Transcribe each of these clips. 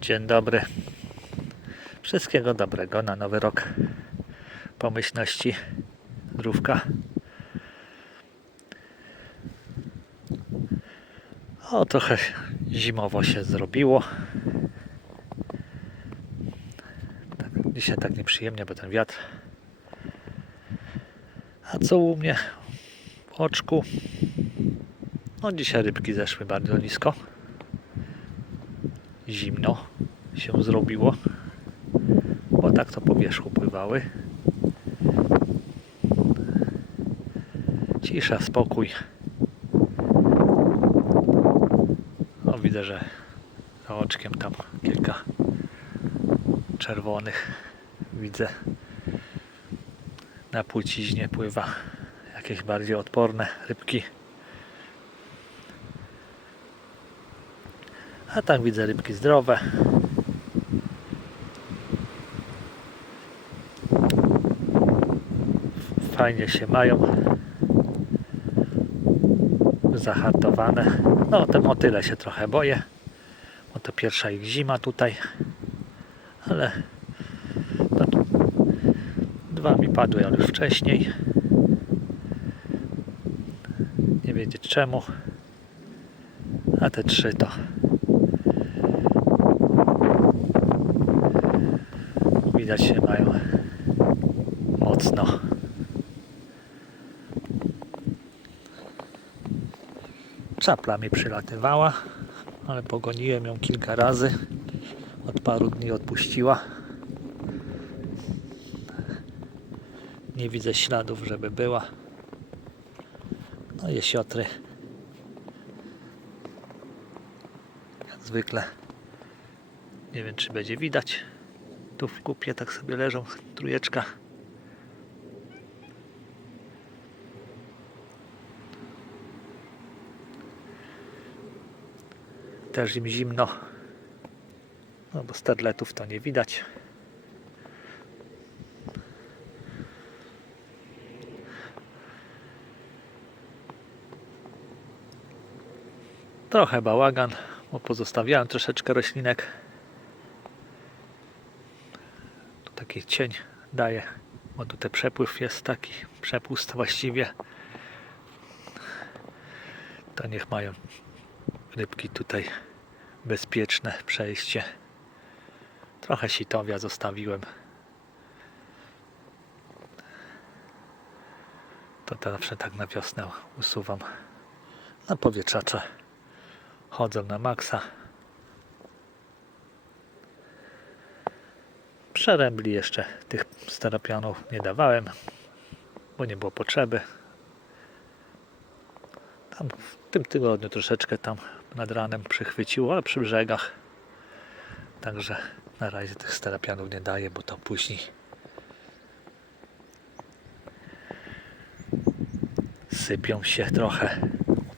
Dzień dobry. Wszystkiego dobrego na nowy rok. Pomyślności, zdrówka. O, trochę zimowo się zrobiło. Tak, dzisiaj tak nieprzyjemnie, bo ten wiatr. A co u mnie w oczku? No dzisiaj rybki zeszły bardzo nisko. Zimno się zrobiło, bo tak to po wierzchu pływały. Cisza, spokój. No widzę, że za oczkiem tam kilka czerwonych widzę. Na płciźnie pływa jakieś bardziej odporne rybki. A tam widzę rybki zdrowe. Fajnie się mają. Zahartowane. No, te motyle się trochę boję, bo to pierwsza ich zima tutaj. Ale no, dwa mi padły, ale już wcześniej. Nie wiedzieć czemu. A te trzy to widać się mają mocno. Czapla mi przylatywała, ale pogoniłem ją kilka razy. Od paru dni odpuściła. Nie widzę śladów, żeby była. No jesiotry. Jak zwykle. Nie wiem, czy będzie widać. Tu w kupie tak sobie leżą trójeczka. Też im zimno. No bo sterletów to nie widać. Trochę bałagan, bo pozostawiałem troszeczkę roślinek. Tu taki cień daje, bo tutaj przepływ jest taki, przepust właściwie. To niech mają rybki tutaj bezpieczne przejście. Trochę sitowia zostawiłem. To zawsze tak na wiosnę usuwam. Na powietrzacze chodzą na maksa. Przerębli jeszcze tych steropianów nie dawałem, bo nie było potrzeby. Tam w tym tygodniu troszeczkę tam nad ranem przychwyciło, ale przy brzegach. Także na razie tych sterapianów nie daję, bo to później sypią się trochę.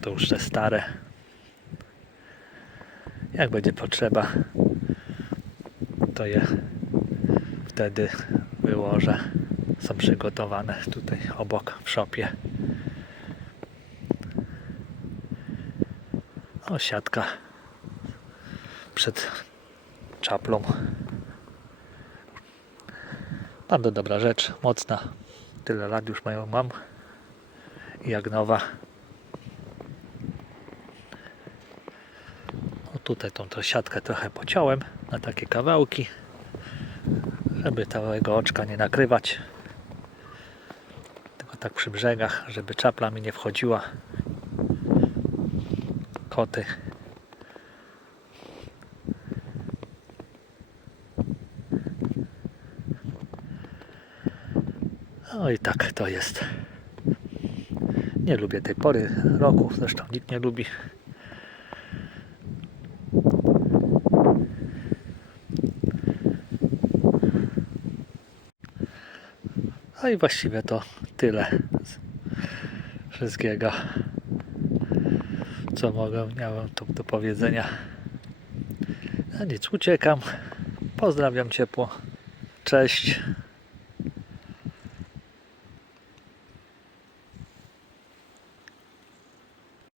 To już te stare. Jak będzie potrzeba, to je wtedy wyłożę. Są przygotowane tutaj obok w szopie. O, siatka przed czaplą. Bardzo dobra rzecz, mocna. Tyle lat już mają mam. Jak nowa. O, tutaj tą to siatkę trochę pociąłem na takie kawałki, żeby całego oczka nie nakrywać. Tylko tak przy brzegach, żeby czapla mi nie wchodziła koty. No i tak to jest. Nie lubię tej pory roku, zresztą nikt nie lubi. No i właściwie to tyle wszystkiego co mogę, miałem tu do powiedzenia. A nic, uciekam. Pozdrawiam ciepło. Cześć.